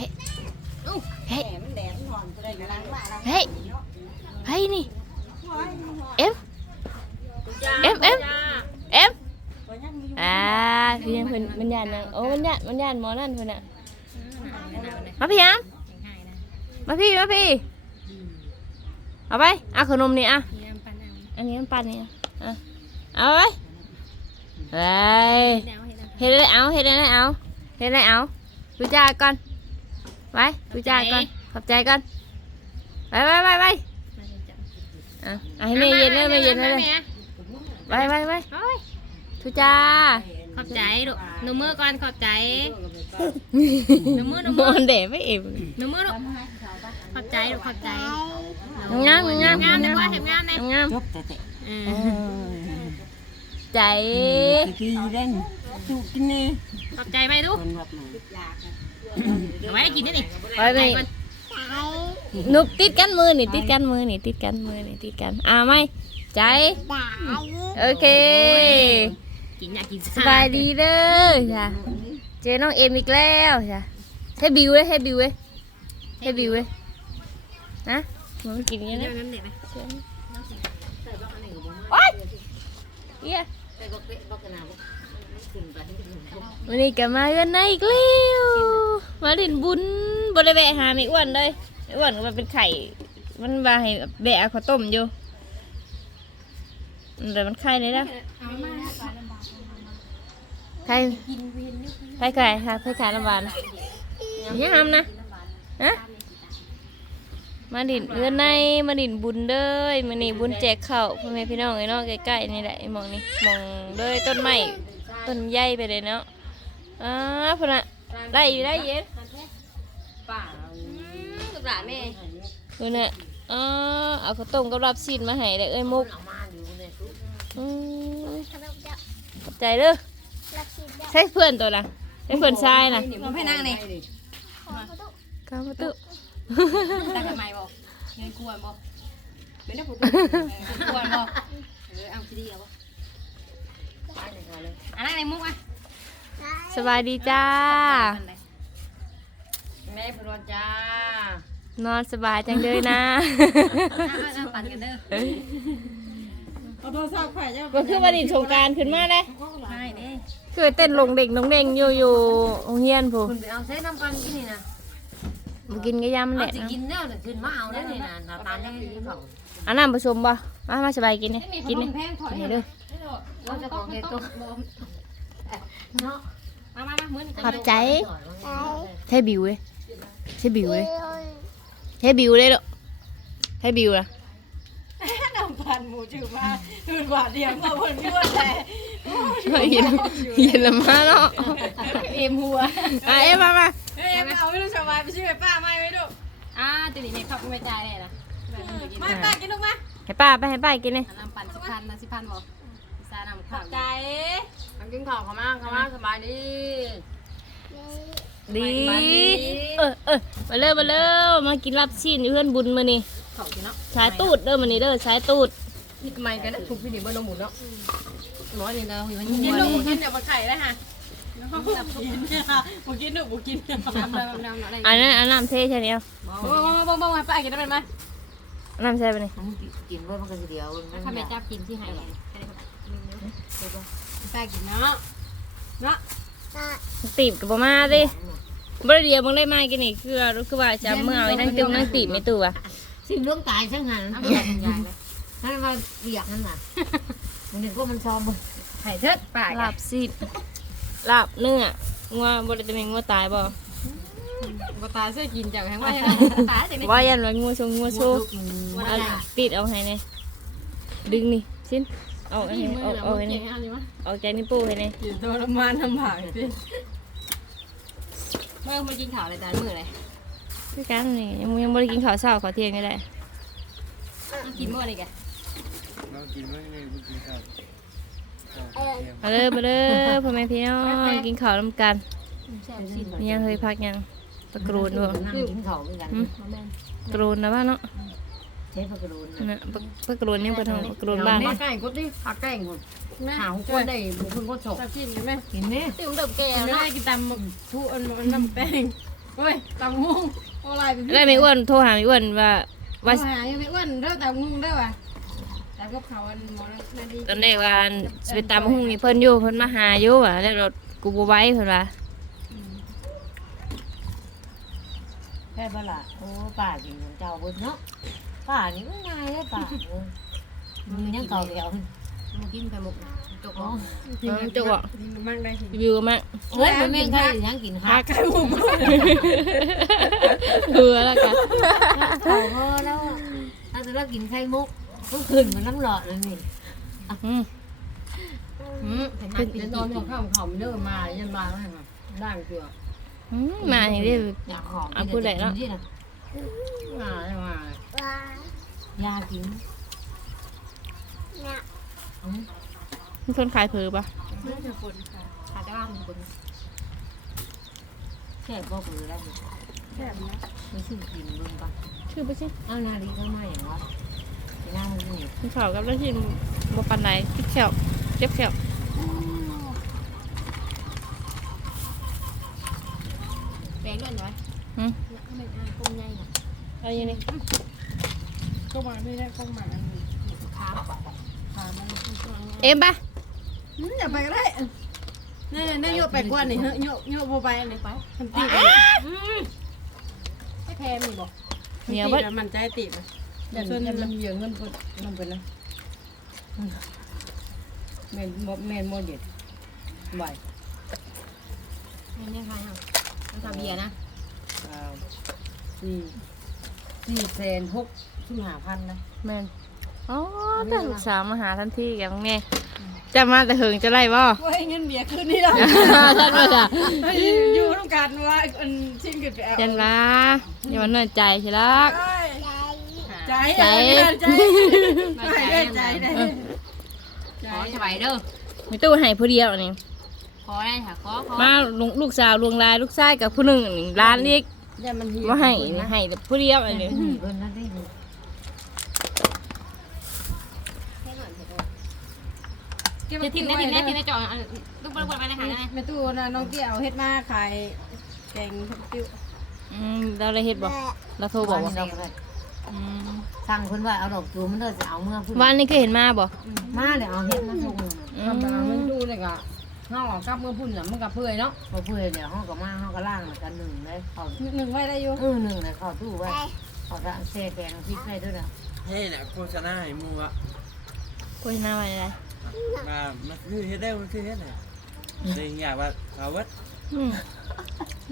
ฮ้ยแหมมันแดดมันร้อนก็ได้กำลังว่าเราเฮ้ยเฮ้ยนี่เอ็มเอ็มเอ็มเอ็มตัวยังมีอยู่อ่าคือยังเพิ่นมันยานยังโอ้มันยานมันยานหมอนั่นเพิ่นน่ะมาพี่ยามมาพี่มาพี่เอาไปเอาขนมนี่อะอันนี้มันปั่นนี่อะอะเอาไปเฮ้ยเฮ็ดได้เอาเฮ็ดได้เอาเฮ็ดได้เอาดูจ่าก่อน ไปดูจ่าก่อนขอบใจก่อนไปไปไปไปอะอะให้แม่เย็นเลยแม่เย็นเลยไปไปไปทุจ้าขอบใจลูกหนูมือก่อนขอบใจหนูมือหนูโมมือนเดะไม่เอ็มหนูมือลูกขอบใจลูกขอบใจงามงามงามดีกว่าเห็นงามเลยงามจบแต่แต่เอเอออใจกี่เล่นจุกกินนี่ขอบใจไหมลูกคนแบบไหน เอาไว้กินได้ดิไปไปนุบติดกันมือนี่ติดกันมือนี่ติดกันมือนี่ติดกันอ่าไม่ใจโอเคกินอยากกินสบายดีเด้อจ้ะเจอน้องเอ็มอีกแล้วจ้ะให้บิวเลยให้บิวเลยให้บิวเลยนะมันกินอย่างนี้เดี๋ยนะวน้ำเด็กไหมโอ๊ยเหี้ย วันนี้ก็มากันในอีกแล้วมาเล่นบุญบริเวณหาไม่อ้วนเลยไอ้อ้วนก็มาเป็นไข่ มันมาให้แบะเข้าวต้มอยู่แต่มันไข่เลยนะไข่ไข่ไข่ค่ะไข่ไข่ละบาทอย่าทำนะฮะมาดินเรือนในมาดินบุญเด้ยมานี่บุญแจกข้าวพ่อแม่พี่น้องไอ้น้องใกล้ๆนี่แหละไอ้มองนี่มองเด้ยต้นไม้ ต้นใหญ่ไปเลยเนาะอ่าพุ่นน่ะได้อยู่ได้เย็นลูกหลานแม่พุ่นน่ะอ่าเอาข้าวต้มกับรับซีนมาให้เลยเอ้ยมุกอืมขอบใจเด้อใช่เพื่อนตัวน่ะใช่เพื่อนชายน่ะผมให้นั่งเลยข้าวประตูตั้งทำไมบอกเงินกวนบอกเป็นนักผู้กวนบอกเออเอาที่ดีเอาบอก อันนั้นในมุกอะสบายดีจ้า แม่พนวันจ้านอนสบายจังเลยนะปั่นกันเด้อเอาโทรศัพท์ไข่จะก็คือวันนี้สงกรารขึ้นมาเลยไม่เด้คือเต้นลงเด็กลงเด้งอยู่อยู่โรงเรียนผู้คุณไปเอาเส้นน้ำกันกินนี่นะมากินก็ยำแหเอาละจะนะกินเนี่ยขึ้นมาเอาได้นี่นะหน้าตาเนี่ยกินเขาอันน้ำผสมบ่มามาสบายกินนี่กินนี่กินนี่เด้อ เราจะบอกเด็กตัวมามามาเหมือนขอบใจใช่บิวเลยใช่บิวเลยใช่บิวเลยลูกใช่บิวล่ะน้ำพันหมูจืดมาคืนกว่าเดียวมาบนนวดแต่เย็นเย็นละมาเนาะเอ็มหัวอะเอ็มมามาเฮ้ยเอาไม่รู้สบายไปช่วยป้าไม่ไหมลูกอ่าตีนี่เนี่ยขับไม่จ่ายเลยนะมาป้ากินลูกมาให้ป้าไปให้ป้ากินนี่น้ำปั่นสิพันนะสิพันบอกซานำข้าวใจ มันกินข้าวเขามาเขามากสบายดี ดีเออเออมาเริ่มมาเริ่มมากินรับชิ้นอยู่เพื่อนบุญมานี่เขากินเนาะสายตูดเด้อมานี่เด้อสายตูดนี่ทำไมกันนะทุกพี่นี่บ้านน้องหมุนเนาะร้อยเลยนะหัวกิยิ่นงลูกกกินเดี๋ยวมาไข่แล้วฮะกินเนี่ยบุกินลูบุกินน้ำน้ำน้ำอะไรอันนั้นอันน้ำเทใช่ไหมเอามามามามาป้ากินได้ไหมน้ำใช่ไหนี่กินไว้มันก็เดียวข้าแม่จับกินที่ไหนป้ากินเนาะเนาะตีบกับบ่มาดิบ่ได้เดียวมึงได้มากินนี่คือคือว่าจะเมื่อเอาไอ้นั่งตึมนั่งตีบไม่ตัว สิ่งเรื่องตายช่างหันนั่นมาเรียกนั่นน่ะมันเห็นว่ามันซ้อมไข่เทิดปากลาบซีดลาบเนื้องัวบ่ได้จะเป็นงัวตายบ่บตาเสื้อกินจากแห้งว่าตาเด็กว่ายันว่างัวชงงัวโชเอาปิดเอาให้นี่ดึงนี่ชิ้น เอาอันนี้เอาเอาให้นี่เอาใจนี่ปูให้นี่กินตัวละมันลำบากสิเมื่อมากินข่าวอะไรตามืออะไรคือกันนี่ยังยังบ่ได้กินข้าวเช้าข้าวเที่ยงนี่แหละกินเมื่อไรแกเรากินไม่ได้ไม่กินข้าวมาเด้อมาเด้อพ่อแม่พี่น้องกินข้าวนำกันแซ่บสิ้นมียังเคยพักยังตะกรูนบ่นั่งกินข้าวเหมือนกันกรูนนะบ้านเนาะ ใช้ผักกระโดนนะปะปะกรูนยังบ่ทางปะกรูนบ้านมาใกล้ก็ดิผักแกงหมดหาคนได้บุคคลก็ฉกกินไหมกินไหมตื่นเติมแก่กินนะได้กินตำทุอันน้ำแป้งเฮ้ยตำงงอะไรเป็นได้ไม่อ้วนโทรหาไม่อ้วนว่าว่าว่าหายังไม่อ้วนเด้อตำงงเด้อว่ะตำกับเขาอันหมอนาดีตอนแรกว่าสิไปตามหุ้งนี่เพิ่นอยู่เพิ่นมาหาอยู่ว่ะแล้วรถกูบ่ไหว้เพิ่นว่าแค่บ่ล่ะโอ้ป่ากินของเจ้าเบิดเนาะ ป่านี่มันง่ายเลยป่าเออมันยังเก่าแล้วมากินไข่มุกจกอ๋อเออจุกอะกินมั่งได้สิรีวิวมาเฮ้ยมันไม่ใช่ยังกินฮักเคือแล้วกันเขาพอแล้วอะถ้าจะเรากินไข่มุกก็ขึ้นมันน้ำหลอดเลยนี่อืมอืมเป็นเป็นเป็นตอนของข้าวเขาเด้อมายันบางให้ค่ะด่างเกลืออืมมาอย่างนี้อยากหอมอะพูดได้แล้วที่นะ มาให้มาอยากกินมีคนขายเผือปะไม่ใช่คนค่ะขาดแต่ว่าเป็นคนแค่บอกเลยแล้วแค่นี้ไม่ชื่อกินเบิ่งปะชื่อไปสิเอานาดีเข้ามาอย่างวะไปนั่งนี่มีข่าวกับแล้วที่บ่ปันไหนคิดแขวเจ็บแขว แปลงด้วยหน่อย อืม ไม่ได้กลมใหญ่น่ะ อะไรอย่างนี้ก็มาไม่ได้ก็มาขาขามันเอ็มปะอย่าไปก็ได้นี่นี่โยไปกว่านี่เฮ้ยโยโยโบไปอันนี้ไปทำตีให้แพ้มีบอกเหนียวปปะมันใจติดยันยันมันเยอะเงินเพิ่นนำไปนะแม่นบ่แม่นบ่เด็ดไหวนี่นี่ค่ะน้ำตาเบียร์นะอ่าสี่ สี่แสนหกสิบห้าพันนะ แมนอ๋อแต่ลูกสาวมาหาทันทีแกมึงไงจะมาแต่เหิงจะไล่บ่โอ้ยเงินเบียร์คืนนี้แล้วท่านว่าจ้ะอยู่ต้องการว่าอันชิ้นเกิดไปเอาเจนว่าอย่ามาเนิ่นใจใช่ละใจใจใจใจใจได้ขอสบายเด้อมีตู้ให้ผู้เดียวนี่ขอได้ค่ะขอขอมาลูกลูกสาวลวงลายลูกชายกับผู้หนึ่งนี่ร้าน นี้ยันมันเหี่ยวมาให้นี่ให้แต่ผู้เดียวอันนี้ เบิ่งนั่นได้ดูจะทิ้งได้ทิ้งได้ทิ้งได้จ่อลูกบอลบอลไปเลยค่ะได้แม่ตู้นะน้องเตี้ยเอาเฮ็ดมาขายแกงติ้วอืมเราเลยเฮ็ดบ่เราโทรบอกว่าเราก็ได้อืมสั่งเพิ่นว่าเอาดอกจูมันเด้อจะเอาเมื่อพุ่นวันนี้เคยเห็นมาบ่มาเดี๋ยวเอาเฮ็ดมาส่งอืทำมามันมดูเลยก็ เฮาเอากลับเมื่อพุ่นน่ะมันก็เปื่อยเนาะพอเพื่อนเดี๋ยวเฮาก็มาเฮาก็ล้างกันหนึ่งเลยเขาหนึ่งไว้ได้อยู่เออหนึ่งเลยเขาตู้ไว้เขาจะแช่แกงพริกใส่ด้วยนะเฮ้ยน่ะโฆษณาให้หมู่อะโฆษณาไว้อะไรมามันคือเฮ็ดได้มันคือเฮ็ดน่ะเลยอยากว่าเขาวัดอืม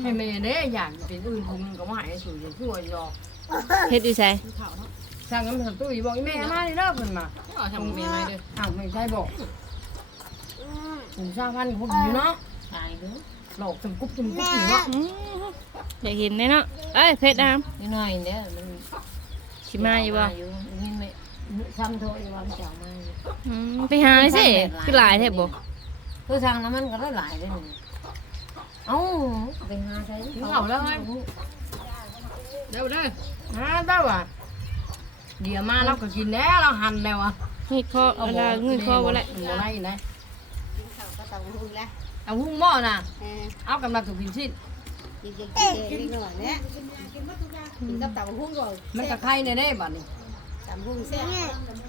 ให้แม่เด้อยากเป็นอื่นคงก็มาให้สู่จะช่วยยอกเฮ็ดอยู่ไสสั่งน้ำสันตุ้ยบอกอีแม่มานี่เด้อเพิ่นมาอ๋อทำเมียไว้ด้วยอ้าวไม่ใช่บอก ถึงสร้างพันธุ์พวกอยู่เนาะตายเด้อหลอกจมกุ๊บจมกุ๊บอยู่เนาะอืมอยากเห็นแน่เนาะเอ้ยเพชรน้นิดหน่อยเด้อมันำสิมาอยู่บ่อยู่นี่ไม่ทำโทษอยู่ว่ามันจะเอามาอยู่อืมไปหาเลยสิคือหลายแท้บ่คือทางนั้นมันก็ได้หลายเลยนี่เอ้าไปหาใช้เอาแล้วไง เดี๋ยวเด้อฮะเด้อว่ะเดี๋ยวมาเราก็กินแล้วเราหั่นแล้วอะเฮ็ดคอเวลาเงินคอบ่ละบ่ไรนะ ก็ต้องพูดแล้วเอาหุ้งหม้อน่ะ เออเอากำลังถูกกินชิ้น กินกินกินหน่อยเนี่ยกินกับตับหุ้งก่อนมันก็ไข่ในเด้บัดนี้ตับหุ้งเสีย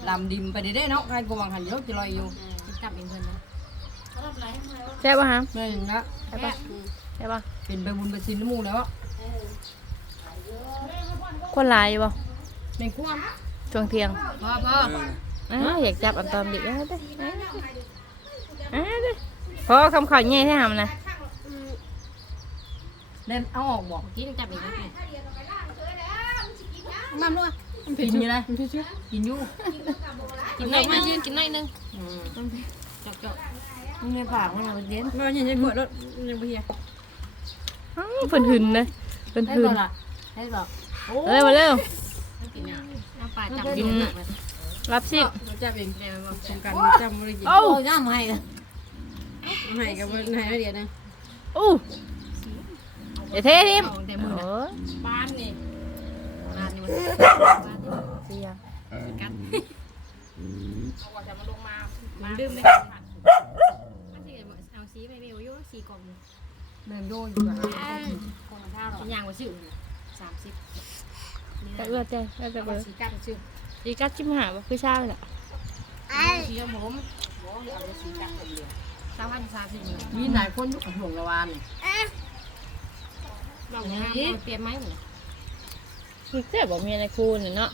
ลำดิมไปเด้เนาะไข่กวางหันเยอะจะลอยอยู่กินกับเป็นเพื่อนนะใช่ป่ะฮะนี่นนะใช่ป่ะใช่ป่ะเป็นไปบุญไปสินน้ำมูกแล้วอะคนหลายอยู่บ่เป็นควมช่วงเที่ยงพ่อพ่อเอออ้าวอยากจับอันตอมดิเอาเด้เอาเด้ พอคำข่าวแย่ให้หำนะเล่นเอาออกบอกกินจับอีกนะมั่มด้วยกินอยู่เลยกินอยู่กินหน่อยนึงกินหน่อยนึงอืมจับจับมันในปากมันเอาเย็นมาอย่างนี้ขวดรถยังไม่เฮียอ้าวเพิ่นหึนเลยเพิ่นให้หึบ่นล่ะให้บ่เร็วมาเร็วกินอะน้ำปลาจับกินรับสิจับเองเดี๋ยวมาชมกันจับไม่ได้กินโอ้โอ้ยน้ำให้ เลยให้กับให้เดียวนะอู้อย่าเททิมแต่มือโอ้ยบ้านนี่บ้านนี่มันเสียกันเอาว่าจะมาลงมามันดื่มไม่ได้มันสิเอาสีไปเบลอยู่สีกล่องแม่โดนอยู่อะคนละท่าหรอย่างว่าชื่อสามสิบนี่ก็นะเอื้อใจเอื้อใจแต่เบอว่าร์สีกัดชื่อดีกัดจิ้มหาบ่คือเช้าเลยล่ะสีชมพูบอกเอาสีกัดคนเดียว สามพันสามสิบมีหลายคนอยู่กับห่วงระวานนี่ลองงามเอาเตรียมไหมหมดคือแค่บอกมีอะไรคูณเนาะ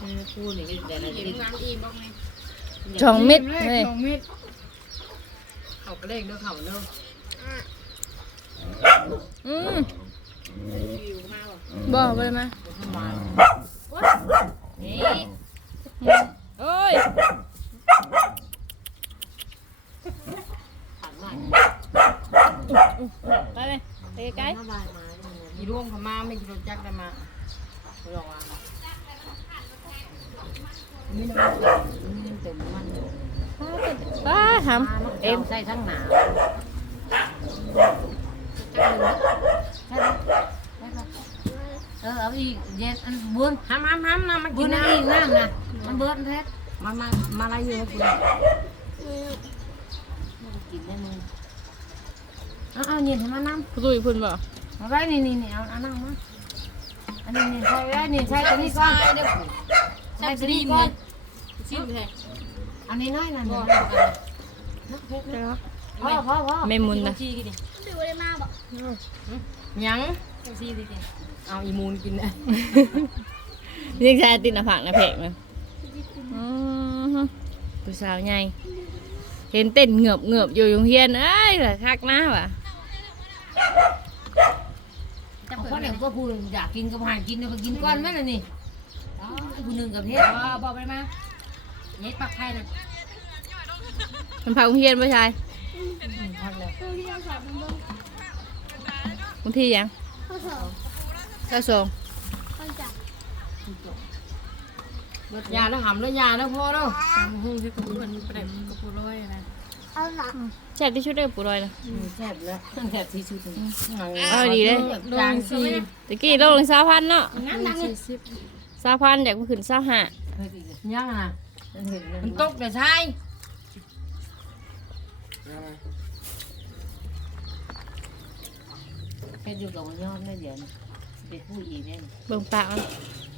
อืมพูดนี่ก็แต่ละเห็นทีงามอีบอกไหมสองเม็ดเลยสองเม็ดเขาก็เลขเด้อเขาเด้ออืมวิวมากบ่บ่เลยมาขึ้นมานี่ โอ้ย ผักหน่อย ไปเลยไปไกล มาบายมาเนี่ย อีร่วงเขามาไม่กินรถจักรได้มาลองว่ามีน้ำมันมีเต็มมัน ๆป้าทำ เอ็เอ็มมใส่ทั้งหนาวจักหนึ่งใช่ไหมใช่ปะเออเอาอีกเย็นอันบุญห้ามห้ามห้ามนะมาบุกิญนนั่นะนอีกน้ำนะมันเบิดเพชรมามามาอะไรอยู่คุณกินได้มึงเอาเอาเย็นให้มาน้ผู้ตุยพุ่นบ่ำมาไว้นี่นี่นี่เอาเอานั่งมาอันนี้นี่ใส่ไว้นี่ใส่ตัวนี้ก่อนใส่ตัวนี้ก่อนซิมเลยอันนี้น้อยนั่นบนี่อกนะกัน พ่อพ่อพ่อไม่มุนนะซีกินดิยังซีดิกินเอาอีมูนกินนะเรียกชายติดหน้าผากหน้าเพกมันอือฮึผู้สาวใหญ่เห็นเต้นเหงือบเหงือบอยู่โรงเรียนเอ้ยล่ะคักนะว่ะจับเพเปิราะดเดี๋ยวก็พูดอยากกินก็ผ่านกินก็กินก้อนแม่เลยนี่อ๋อผู้หนึ่งกับเพชรบอกไปมาเย็ดปักไทยนะ มันพาโรงเรียนบ่ชายพักเลยบางทียังก็ส่งยาแล้วหำแล้วยาแล้วพ่อแล้วตามหุ้งที่กระปุกมันประเด็นกระปุกร้อยนะแซ่บที่ชุดได้ปูรอยนะแซ่บแล้วแซ่บที่สุดเลยเอาดีเลยยางซีตะกี้โลละสามพันเนาะนั่นนั่นนี่สามพันอยากมาขึ้นสามห้าเคยกินเลยยังอะมันเห็นเลยมันตกแต่ใช่ แค่อยู่กับมันยอดไม่เดี๋ยวเป็นผู้อีเนี่ยเบิ่งปากมัน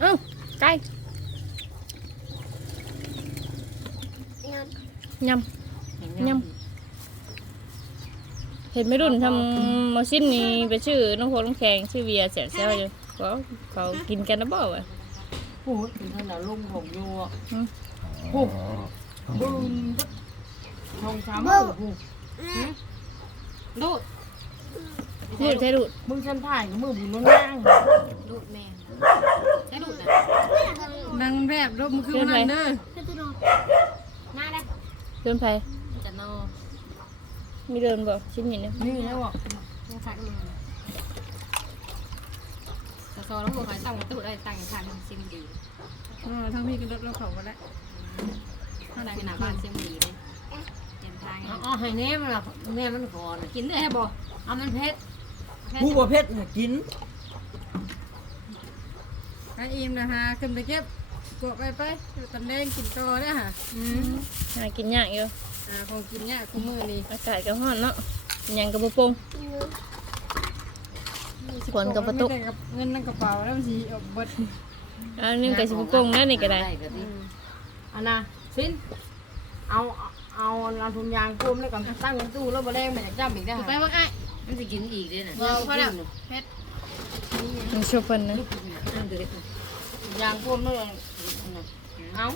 เอ้าไก่ยำยำเห็นไม่รุ่นทำมาชิ้นนี้ไปชื่อน้องโคน้องแขงชื่อเวียแสนเซลอยู่เขาเขากินกันนะบ่าวะพูดถึงขนาดลุงผมอยู่อะพูดบึ้ม ทองสามมือพูดลูกรูดใช่รูดมึงฉันถ่ายกับมือบุญมันนั่งลูกแม่ใช่ลูกนะนั่งแบบรบมือคือนั่นเด้อมาได้เดินไปจะนอมีเดินบ่ชิ้นนี้เนี่ยนี่แล้วอะยังใส่กันเลยแต่ซอแล้วหัวไฟตั้งตู้ได้ตั้งทางซิมดีเออทั้งพี่กันรถเราเขาก็ได้เท่าไหร่เป็นหน้าบ้านซิมดีเลย เต็มทางอ๋อให้แน่มันละแน่มันขอนะกินเนื้อให้บ่เอามันเพชรผู้ประเภทน่ะกินไออิมนะฮะขึ้นไปเก็บกดไปไปตันแดงกินต่อเนี่ยค่ะหากินยากอยู่อ่าของกินเนี่ยของมือนี่อากาศก็ร้อนเนาะยังกระปุกปง ฝนกับประตูเงินในกระเป๋าแล้วมันสีออกเบิดอันนี้ก็สิบปงนั่นนี่ก็ได้ก็ดีอันน่ะสินเอา เอาเอาถุงยางกลมแล้วก็ตั้งในตู้แล้วมาแรงมันจะจ้ำอีกได้ไปว่าไอ้มันจะกินอีกด้วยนะพอแล้วมันชอบเพิ่นนะนั่นเด็กยางกลมแล้วเอา